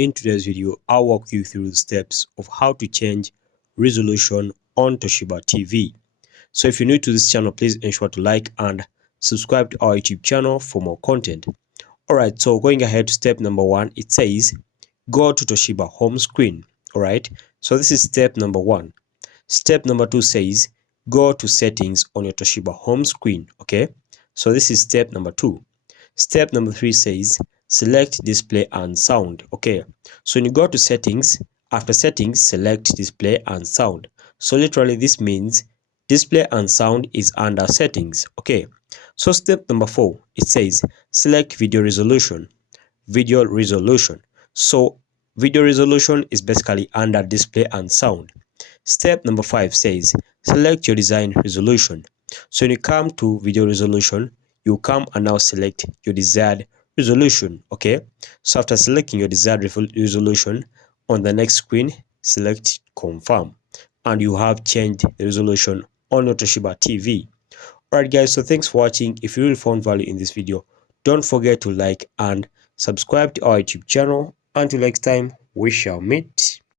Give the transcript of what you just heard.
in today's video, I'll walk you through the steps of how to change resolution on Toshiba TV. So if you're new to this channel, please ensure to like and subscribe to our YouTube channel for more content. Alright, so going ahead to step number 1, it says go to Toshiba home screen. Alright, so this is step number 1. Step number 2 says go to settings on your Toshiba home screen. Okay, so this is step number 2. Step number 3 says select display and sound. Okay, so when you go to settings, after settings, select display and sound. So literally this means display and sound is under settings. Okay, so step number 4, it says select video resolution. Video resolution. So video resolution is basically under display and sound. Step number 5 says select your design resolution. So when you come to video resolution, you come and now select your desired resolution. Okay, so after selecting your desired resolution, on the next screen select confirm, and you have changed the resolution on your Toshiba TV. Alright guys, so thanks for watching. If you really found value in this video, don't forget to like and subscribe to our YouTube channel. Until next time, we shall meet.